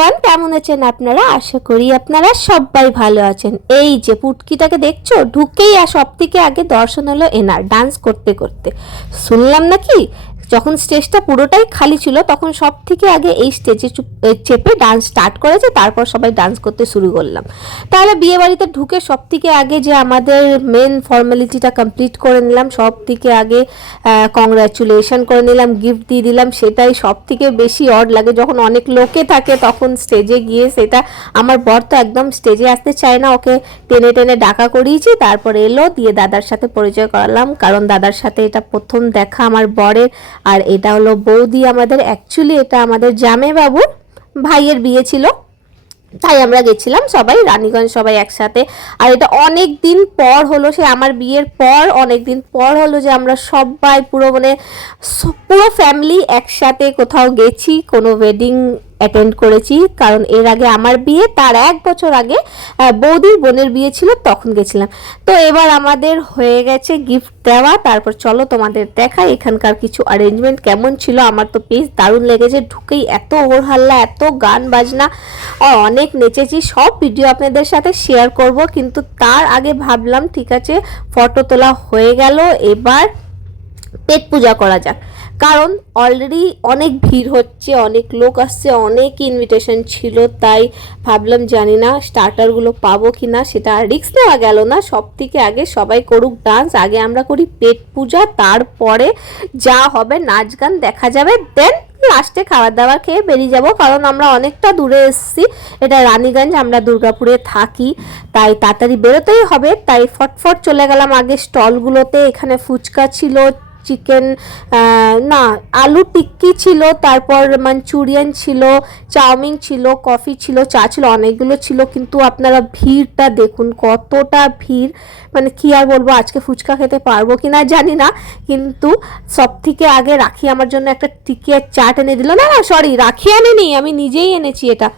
Everyone কেমন আছেন আপনারা? আশা করি আপনারা সবাই ভালো আছেন। এই যে পুটকিটাকে দেখছ, ঢুকেই আর সব থেকে আগে দর্শন হলো এনার ডান্স করতে করতে। শুনলাম নাকি? যখন স্টেজটা পুরোটাই খালি ছিল, তখন সব থেকে আগে এই স্টেজে চেপে ডান্স স্টার্ট করেছে, তারপর সবাই ডান্স করতে শুরু করলাম। তাহলে বিয়ে বাড়িতে ঢুকে সব থেকে আগে যে আমাদের মেন ফর্মালিটিটা কমপ্লিট করে নিলাম সব থেকে আগে কংগ্রাচুলেশন করে নিলাম গিফট দিয়ে দিলাম, সেটাই সব থেকে বেশি অড লাগে। যখন অনেক লোকে থাকে, তখন স্টেজে গিয়ে সেটা আমার বর তো একদম স্টেজে আসতে চায় না, ওকে টেনে টেনে ডাকা করিয়েছি, তারপর এলো, দিয়ে দাদার সাথে পরিচয় করালাম, কারণ দাদার সাথে এটা প্রথম দেখা আমার বরের আর এটা হলো বৌদি আমাদের অ্যাকচুয়ালি এটা আমাদের জামে বাবুর ভাইয়ের বিয়ে ছিল। তাই আমরা গেছিলাম সবাই, রানীগঞ্জ সবাই একসাথে। আর এটা অনেক দিন পর হলো সে আমার বিয়ের পর অনেক দিন পর হলো যে আমরা সবাই পুরো মানে পুরো ফ্যামিলি একসাথে কোথাও গেছি, কোনো ওয়েডিং অ্যাটেন্ড করেছি, কারণ এর আগে আমার বিয়ে, তার এক বছর আগে বৌদির বোনের বিয়ে ছিল, তখন গেছিলাম। তো এবার আমাদের হয়ে গেছে গিফট দেওয়া, তারপর চলো তোমাদের দেখা এখানকার কিছু অ্যারেঞ্জমেন্ট কেমন ছিল। আমার তো বেশ দারুণ লেগেছে, ঢুকেই এত ওর হাল্লা এত গান বাজনা অনেক নেচেছি, সব ভিডিও আপনাদের সাথে শেয়ার করব, কিন্তু তার আগে ভাবলাম, ঠিক আছে ফটো তোলা হয়ে গেল, এবার পেট পূজা করা যাক। কারণ অলরেডি অনেক ভিড় হচ্ছে, অনেক লোক আসছে, অনেক ইনভিটেশন ছিল, তাই ভাবলাম জানি না স্টার্টারগুলো পাবো কি না সেটা আর রিস্ক নেওয়া গেল না। সব থেকে আগে সবাই করুক ডান্স আগে আমরা করি পেট পূজা, তারপরে যা হবে নাচ গান দেখা যাবে দেন লাস্টে খাবার দাবার খেয়ে বেরিয়ে যাব। কারণ আমরা অনেকটা দূরে এসেছি, এটা রানীগঞ্জ, আমরা দুর্গাপুরে থাকি, তাই তাড়াতাড়ি বেরোতেই হবে। তাই ফটফট চলে গেলাম আগে স্টলগুলোতে এখানে ফুচকা ছিল চিকেন না, আলু টিক্কি ছিল, তারপর মাঞ্চুরিয়ান ছিল, চাউমিন ছিল, কফি ছিল, চা ছিল, অনেকগুলো ছিল, কিন্তু আপনারা ভিড়টা দেখুন, কতটা ভিড়। মানে কি আর বলব, আজকে ফুচকা খেতে পারব কি না জানি না, কিন্তু সব থেকে আগে রাখি আমার জন্য একটা টিকি আর চাট এনে দিল। না না সরি রাখি আনেনি, আমি নিজেই এনেছি এটা।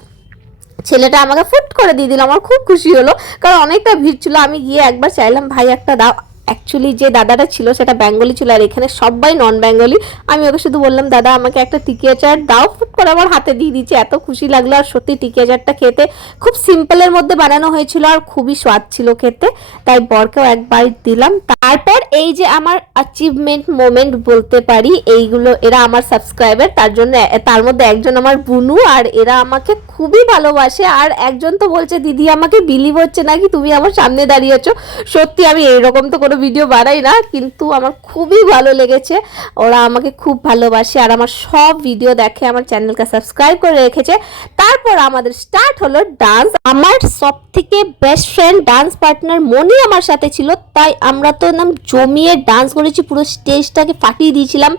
ছেলেটা আমাকে ফুট করে দিয়ে দিল, আমার খুব খুশি হলো, কারণ অনেকটা ভিড় ছিল, আমি গিয়ে একবার চাইলাম, ভাই, একটা দাও। অ্যাকচুয়ালি যে দাদাটা ছিল সেটা বেঙ্গলি ছিল, আর এখানে সবাই নন বেঙ্গলি আমি ওকে শুধু বললাম, দাদা, আমাকে একটা টিকিয়া চাট দাও, ফুট করে আমার হাতে দিয়ে দিচ্ছে এত খুশি লাগল, আর সত্যি টিকিয়া চাটটা খেতে খুব সিম্পলের মধ্যে বানানো হয়েছিল, আর খুবই স্বাদ ছিল খেতে। তাই বরকেও এক বাইট দিলাম। তারপর এই যে আমার অ্যাচিভমেন্ট মোমেন্ট বলতে পারি, এইগুলো, এরা আমার সাবস্ক্রাইবার তার জন্য, তার মধ্যে একজন আমার বুনু, আর এরা আমাকে খুবই ভালোবাসে, আর একজন তো বলছে, দিদি, আমাকে বিলিভ হচ্ছে নাকি? তুমি আমার সামনে দাঁড়িয়েছো সত্যি আমি এইরকম তো কোনো ভিডিও বানাই না, কিন্তু আমার খুবই ভালো লেগেছে। ওরা আমাকে খুব ভালোবাসে আর আমার সব ভিডিও দেখে আমার চ্যানেলকে সাবস্ক্রাইব করে রেখেছে। তারপর আমাদের স্টার্ট হলো ডান্স আমার সব থেকে best friend dance partner Moni আমার সাথে ছিল, তাই আমরা তো নাম জমিয়ে ডান্স করেছি, পুরো স্টেজটাকে ফাটিয়ে দিয়েছিলাম।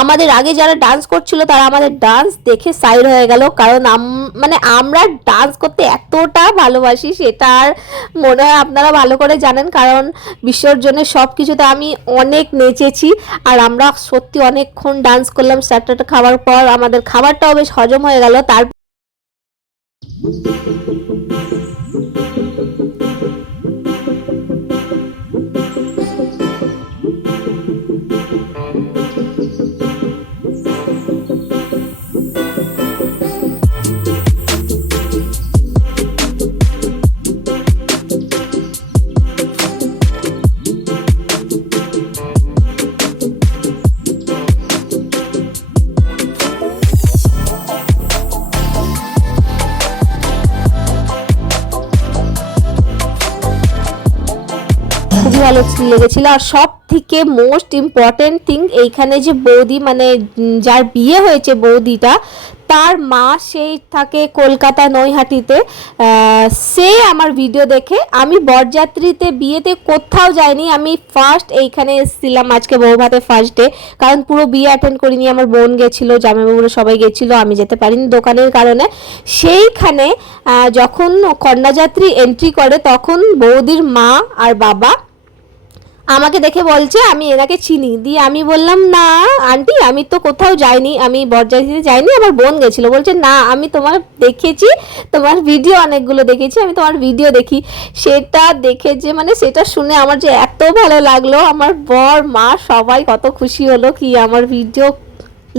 আমাদের আগে যারা ডান্স করছিল, তারা আমাদের ডান্স দেখে সাইড হয়ে গেল, কারণ মানে আমরা ডান্স করতে এতটা ভালোবাসি, সেটা আর মনে হয় আপনারা ভালো করে জানেন, কারণ বিসর্জনের সব কিছুতে আমি অনেক নেচেছি, আর আমরা সত্যি অনেকক্ষণ ডান্স করলাম স্যাটারটা খাওয়ার পর আমাদের খাবারটাও বেশ হজম হয়ে গেল, তার ভালো লেগেছিল। আর সব থেকে মোস্ট ইম্পর্টেন্ট থিং এইখানে যে বৌদি মানে যার বিয়ে হয়েছে বৌদিটা, তার মা সেই থাকে কলকাতা নৈহাটিতে। সে আমার ভিডিও দেখে, আমি বরযাত্রীতে বিয়েতে কোথাও যাইনি, আমি ফার্স্ট এইখানে এসেছিলাম, আজকে বৌভাতে ফার্স্ট ডে কারণ পুরো বিয়ে অ্যাটেন্ড করিনি, আমার বোন গেছিল, জামাইবাবুরা সবাই গেছিল, আমি যেতে পারিনি দোকানের কারণে। সেইখানে যখন কন্যাযাত্রী এন্ট্রি করে, তখন বৌদির মা আর বাবা আমাকে দেখে বলছে, আমি এনাকে চিনি। দিয়ে আমি বললাম, না, আন্টি, আমি তো কোথাও যাইনি, আমি বরযাত্রীতে যাইনি, আমার বোন গেছিল। বলছে, না, আমি তোমার দেখেছি, তোমার ভিডিও অনেকগুলো দেখেছি, আমি তোমার ভিডিও দেখি। সেটা দেখে যে মানে সেটা শুনে আমার যে এত ভালো লাগল, আমার বর, মা সবাই কত খুশি হলো কি আমার ভিডিও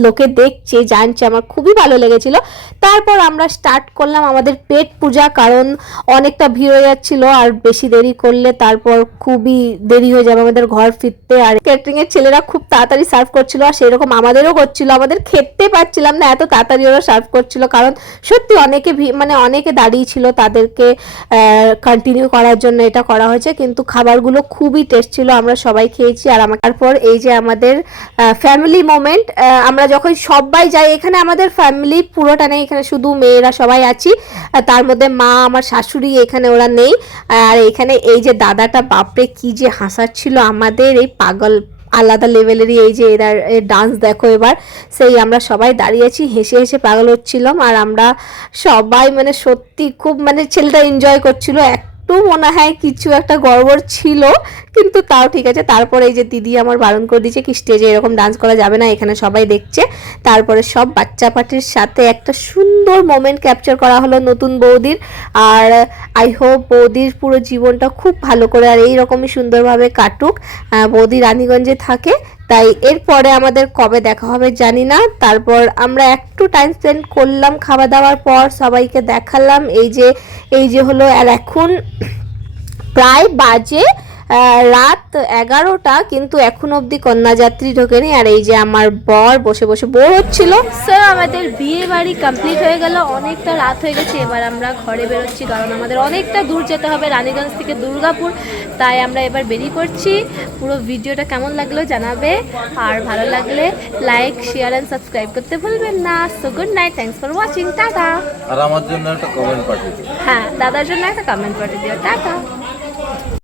লোকে দেখছে, জানছে, আমার খুবই ভালো লেগেছিল। তারপর আমরা স্টার্ট করলাম আমাদের পেট পূজা, কারণ অনেকটা ভিড় হয়ে যাচ্ছিল আর বেশি দেরি করলে তারপর খুবই দেরি হয়ে যাবে আমাদের ঘর ফিরতে। আর ক্যাটারিং এর ছেলেরা খুব তাড়াতাড়ি সার্ভ করছিল আর সেরকম আমাদেরও করছিল। আমাদের খেতে পাচ্ছিলাম না, এত তাড়াতাড়ি ওরা সার্ভ করছিল। কারণ সত্যি অনেকে মানে অনেকে দাঁড়িয়ে ছিল তাদেরকে কন্টিনিউ করার জন্য এটা করা হয়েছে। কিন্তু খাবারগুলো খুবই টেস্ট ছিল, আমরা সবাই খেয়েছি। আর আমার তারপর এই যে আমাদের ফ্যামিলি মোমেন্ট আমরা যখন সবাই যাই এখানে আমাদের ফ্যামিলি পুরোটা নেই, এখানে শুধু মেয়েরা সবাই আছি। তার মধ্যে মা, আমার শাশুড়ি এখানে ওরা নেই। আর এখানে এই যে দাদাটা, বাপরে কি যে হাসাচ্ছিল আমাদের, এই পাগল আলাদা লেভেলেরই এই যে এরা ডান্স দেখো এবার। সেই আমরা সবাই দাঁড়িয়েছি হেসে হেসে পাগল হচ্ছিলাম। আর আমরা সবাই মানে সত্যি খুব মানে ছেলেটা এনজয় করছিল। একটু মনে হয় কিছু একটা গড়বড় ছিল, কিন্তু তাও ঠিক আছে। তারপরে এই যে দিদি আমার বারণ করে দিয়েছে কি স্টেজে এরকম ডান্স করা যাবে না, এখানে সবাই দেখছে। তারপরে সব বাচ্চা পাটির সাথে একটা সুন্দর মোমেন্ট ক্যাপচার করা হলো নতুন বৌদির। আর আই হোপ বৌদির পুরো জীবনটা খুব ভালো করে আর এই রকমই সুন্দরভাবে কাটুক। বৌদি রানীগঞ্জে থাকে। তাই এরপরে আমাদের কবে দেখা হবে জানি না। তারপর আমরা একটু টাইম স্পেন্ড করলাম খাওয়া দাওয়ার পর, সবাইকে দেখালাম। এই যে এই যে হলো, আর এখন প্রায় বাজে রাত এগারোটা কিন্তু এখন অবধি কন্যাযাত্রী ঢোকেনি। আর এই যে আমার বর বসে বসে বোর হচ্ছিল। স্যার আমাদের বিয়ে বাড়ি কমপ্লিট হয়ে গেল। অনেকটা রাত হয়ে গেছে। এবার আমরা ঘরে বেরোচ্ছি কারণ আমাদের অনেকটা দূর যেতে হবে রানীগঞ্জ থেকে দুর্গাপুর। তাই আমরা এবার বেরিয়ে করছি পুরো ভিডিওটা কেমন লাগল জানাবে। আর ভালো লাগলে লাইক শেয়ার অ্যান্ড সাবস্ক্রাইব করতে ভুলবেন না। So good night thanks for watching tata আর আমার জন্য একটা কমেন্ট পাঠিয়ে হ্যাঁ দাদার জন্য একটা কমেন্ট করে দিও। টাটা